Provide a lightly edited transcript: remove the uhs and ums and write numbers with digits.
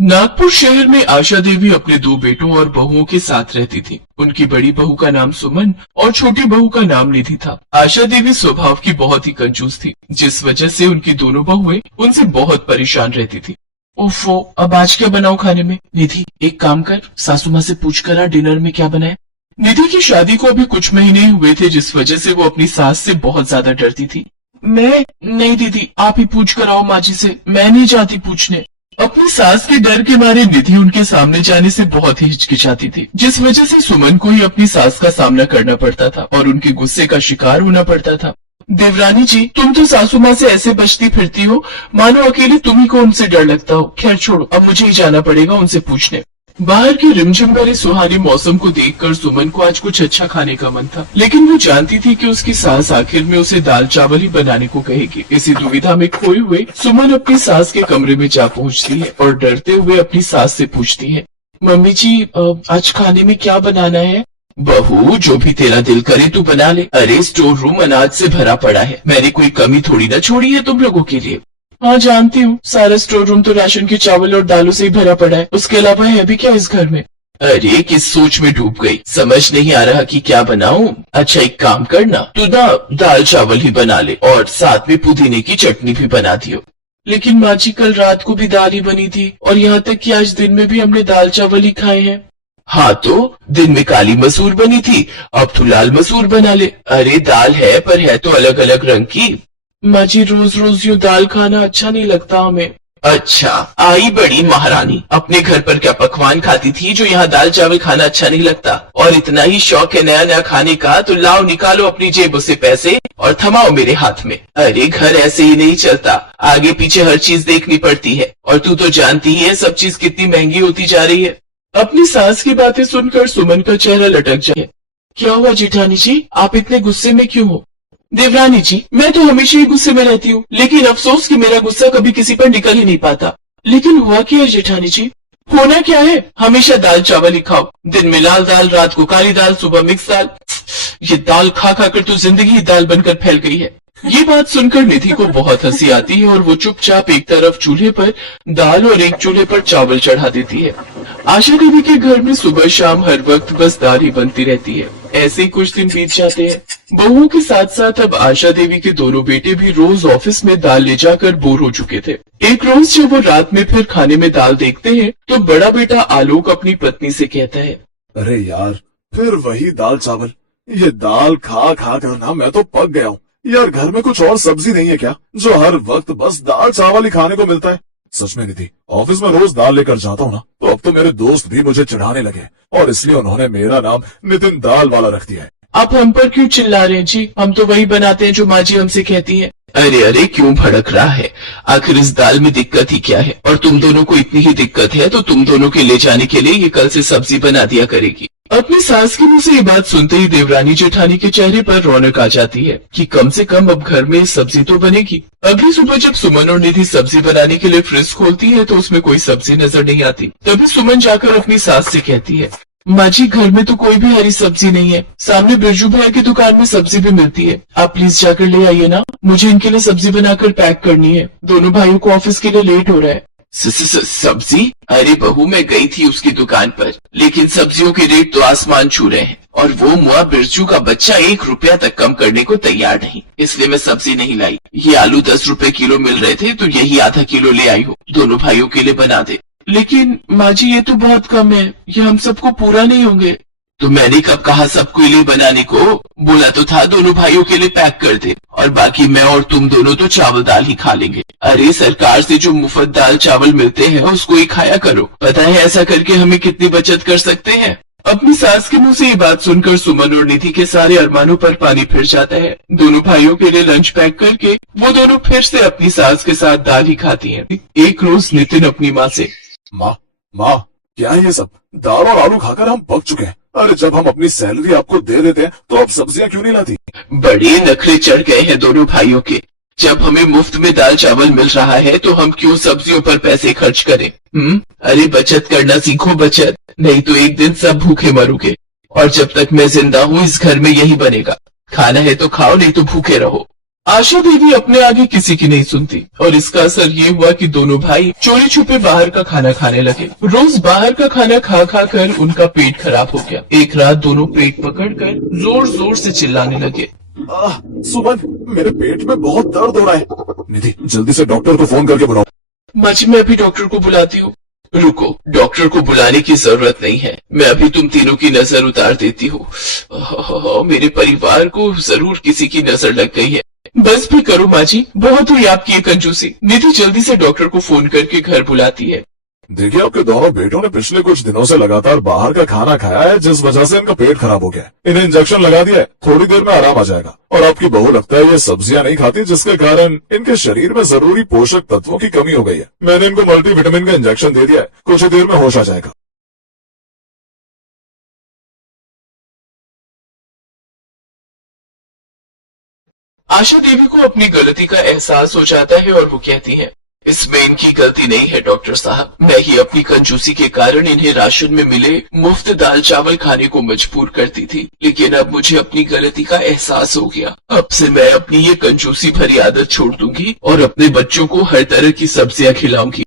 नागपुर शहर में आशा देवी अपने दो बेटों और बहुओं के साथ रहती थी। उनकी बड़ी बहू का नाम सुमन और छोटी बहू का नाम निधि था। आशा देवी स्वभाव की बहुत ही कंजूस थी, जिस वजह से उनकी दोनों बहुएं उनसे बहुत परेशान रहती थी। ओफो, अब आज क्या बनाऊं खाने में? निधि, एक काम कर, सासू माँ से पूछ कर आ डिनर में क्या बनाए। निधि की शादी को अभी कुछ महीने हुए थे, जिस वजह से वो अपनी सास से बहुत ज्यादा डरती थी। मैं नहीं दीदी, आप ही पूछ कर आओ माँ जी से, मैं नहीं जाती पूछने। अपनी सास के डर के मारे निधि उनके सामने जाने से बहुत ही हिचकिचाती थी, जिस वजह से सुमन को ही अपनी सास का सामना करना पड़ता था और उनके गुस्से का शिकार होना पड़ता था। देवरानी जी, तुम तो सासू माँ से ऐसे बचती फिरती हो, मानो अकेले तुम्ही को उनसे डर लगता हो। खैर छोड़ो, अब मुझे ही जाना पड़ेगा उनसे पूछने। बाहर के रिमझिम भरे सुहाने मौसम को देखकर सुमन को आज कुछ अच्छा खाने का मन था, लेकिन वो जानती थी कि उसकी सास आखिर में उसे दाल चावल ही बनाने को कहेगी। इसी दुविधा में खोए हुए सुमन अपनी सास के कमरे में जा पहुंचती है और डरते हुए अपनी सास से पूछती है, मम्मी जी, आज खाने में क्या बनाना है? बहू, जो भी तेरा दिल करे तू बना ले। अरे स्टोर रूम अनाज से भरा पड़ा है, मैंने कोई कमी थोड़ी ना छोड़ी है तुम लोगों के लिए। हाँ जानती हूँ, सारा स्टोर रूम तो राशन के चावल और दालों से ही भरा पड़ा है, उसके अलावा है भी क्या इस घर में? अरे किस सोच में डूब गई, समझ नहीं आ रहा कि क्या बनाऊं? अच्छा एक काम करना, तू ना दाल चावल ही बना ले और साथ में पुदीने की चटनी भी बना दियो। लेकिन माँ जी, कल रात को भी दाल ही बनी थी और यहाँ तक कि आज दिन में भी हमने दाल चावल ही खाए हैं। हाँ तो दिन में काली मसूर बनी थी, अब तू लाल मसूर बना ले। अरे दाल है, पर है तो अलग अलग रंग की। माँ जी, रोज रोज यूँ दाल खाना अच्छा नहीं लगता हमें। अच्छा, आई बड़ी महारानी, अपने घर पर क्या पकवान खाती थी जो यहाँ दाल चावल खाना अच्छा नहीं लगता? और इतना ही शौक है नया नया खाने का तो लाओ, निकालो अपनी जेबों से पैसे और थमाओ मेरे हाथ में। अरे घर ऐसे ही नहीं चलता, आगे पीछे हर चीज देखनी पड़ती है, और तू तो जानती ही है सब चीज कितनी महंगी होती जा रही है। अपनी सास की बातें सुनकर सुमन का चेहरा लटक जाए। क्या हुआ जेठानी जी, आप इतने गुस्से में क्यों हो? देवरानी जी, मैं तो हमेशा ही गुस्से में रहती हूँ, लेकिन अफसोस कि मेरा गुस्सा कभी किसी पर निकल ही नहीं पाता। लेकिन हुआ क्या है जेठानी जी? होना क्या है, हमेशा दाल चावल ही खाओ, दिन में लाल दाल, रात को काली दाल, सुबह मिक्स दाल। ये दाल खा खा कर तो जिंदगी ही दाल बनकर फैल गई है। ये बात सुनकर निधि को बहुत हंसी आती है और वो चुपचाप एक तरफ चूल्हे पर दाल और एक चूल्हे पर चावल चढ़ा देती है। आशा देवी के घर में सुबह शाम हर वक्त बस दाल ही बनती रहती है। ऐसे ही कुछ दिन बीत जाते हैं। बहुओं के साथ साथ अब आशा देवी के दोनों बेटे भी रोज ऑफिस में दाल ले जाकर बोर हो चुके थे। एक रोज जब वो रात में फिर खाने में दाल देखते हैं तो बड़ा बेटा आलोक अपनी पत्नी से कहता है, अरे यार, फिर वही दाल चावल। ये दाल खा खा कर ना मैं तो पक गया हूँ। यार घर में कुछ और सब्जी नहीं है क्या, जो हर वक्त बस दाल चावल ही खाने को मिलता है? सच में निधि, ऑफिस में रोज दाल लेकर जाता हूँ ना, तो अब तो मेरे दोस्त भी मुझे चिढ़ाने लगे और इसलिए उन्होंने मेरा नाम नितिन दाल वाला रख दिया है। आप हम पर क्यों चिल्ला रहे हैं जी? हम तो वही बनाते हैं जो माँ जी हमसे कहती है। अरे अरे, क्यों भड़क रहा है? आखिर इस दाल में दिक्कत ही क्या है? और तुम दोनों को इतनी ही दिक्कत है तो तुम दोनों के ले जाने के लिए ये कल से सब्जी बना दिया करेगी। अपनी सास के मुंह से ये बात सुनते ही देवरानी जेठानी के चेहरे पर रौनक आ जाती है कि कम से कम अब घर में सब्जी तो बनेगी। अगली सुबह जब सुमन और निधि सब्जी बनाने के लिए फ्रिज खोलती है तो उसमें कोई सब्जी नजर नहीं आती। तभी सुमन जाकर अपनी सास से कहती है, माँ जी, घर में तो कोई भी हरी सब्जी नहीं है, सामने बिरजू भैया की दुकान में सब्जी भी मिलती है, आप प्लीज जाकर ले आइए ना, मुझे इनके लिए सब्जी बनाकर पैक करनी है, दोनों भाइयों को ऑफिस के लिए लेट हो रहा है। सब्जी? अरे बहू, मैं गई थी उसकी दुकान पर, लेकिन सब्जियों के रेट तो आसमान छू रहे हैं और वो मुआ बिरजू का बच्चा 1 रुपया तक कम करने को तैयार नहीं, इसलिए मैं सब्जी नहीं लाई। ये आलू 10 रुपए किलो मिल रहे थे तो यही आधा किलो ले आई हो, दोनों भाइयों के लिए बना दे। लेकिन माँ जी, ये तो बहुत कम है, ये हम सबको पूरा नहीं होंगे। तो मैंने कब कहा सबके लिए बनाने को? बोला तो था दोनों भाइयों के लिए पैक कर दे और बाकी मैं और तुम दोनों तो चावल दाल ही खा लेंगे। अरे सरकार से जो मुफ्त दाल चावल मिलते हैं उसको ही खाया करो, पता है ऐसा करके हमें कितनी बचत कर सकते हैं। अपनी सास के मुंह से ये बात सुनकर सुमन और निधि के सारे अरमानों पर पानी फिर जाता है। दोनों भाइयों के लिए लंच पैक करके वो दोनों फिर से अपनी सास के साथ दाल ही खाती हैं। एक रोज नितिन अपनी माँ से, माँ क्या है ये सब? दाल और आलू खाकर हम पक चुके हैं। अरे जब हम अपनी सैलरी आपको दे देते हैं तो आप सब्जियां क्यों नहीं लाती? बड़े नखरे चढ़ गए हैं दोनों भाइयों के। जब हमें मुफ्त में दाल चावल मिल रहा है तो हम क्यों सब्जियों पर पैसे खर्च करें? अरे बचत करना सीखो, बचत, नहीं तो एक दिन सब भूखे मरोगे। और जब तक मैं जिंदा हूँ इस घर में यही बनेगा, खाना है तो खाओ, नहीं तो भूखे रहो। आशा देवी अपने आगे किसी की नहीं सुनती और इसका असर ये हुआ कि दोनों भाई चोरी छुपे बाहर का खाना खाने लगे। रोज बाहर का खाना खा खा कर उनका पेट खराब हो गया। एक रात दोनों पेट पकड़कर जोर जोर से चिल्लाने लगे। सुमन, मेरे पेट में बहुत दर्द हो रहा है। निधि, जल्दी से डॉक्टर को फोन करके बुलाओ। माँ जी, मैं अभी डॉक्टर को बुलाती हूँ। रुको, डॉक्टर को बुलाने की जरूरत नहीं है, मैं अभी तुम तीनों की नजर उतार देती हूँ। मेरे परिवार को जरूर किसी की नजर लग गई है। बस भी करो माँ जी, बहुत हुई आपकी ये कंजूसी। निधि जल्दी से डॉक्टर को फोन करके घर बुलाती है। देखिए, आपके दोनों बेटों ने पिछले कुछ दिनों से लगातार बाहर का खाना खाया है, जिस वजह से इनका पेट खराब हो गया है। इन्हें इंजेक्शन लगा दिया है, थोड़ी देर में आराम आ जाएगा। और आपकी बहू लगता है ये सब्जियां नहीं खाती, जिसके कारण इनके शरीर में जरूरी पोषक तत्वों की कमी हो गई है। मैंने इनको मल्टीविटामिन का इंजेक्शन दे दिया है, कुछ ही देर में होश आ जाएगा। आशा देवी को अपनी गलती का एहसास हो जाता है और वो कहती है, इसमें इनकी गलती नहीं है डॉक्टर साहब, मैं ही अपनी कंजूसी के कारण इन्हें राशन में मिले मुफ्त दाल चावल खाने को मजबूर करती थी। लेकिन अब मुझे अपनी गलती का एहसास हो गया। अब से मैं अपनी ये कंजूसी भरी आदत छोड़ दूंगी और अपने बच्चों को हर तरह की सब्जियां खिलाऊंगी।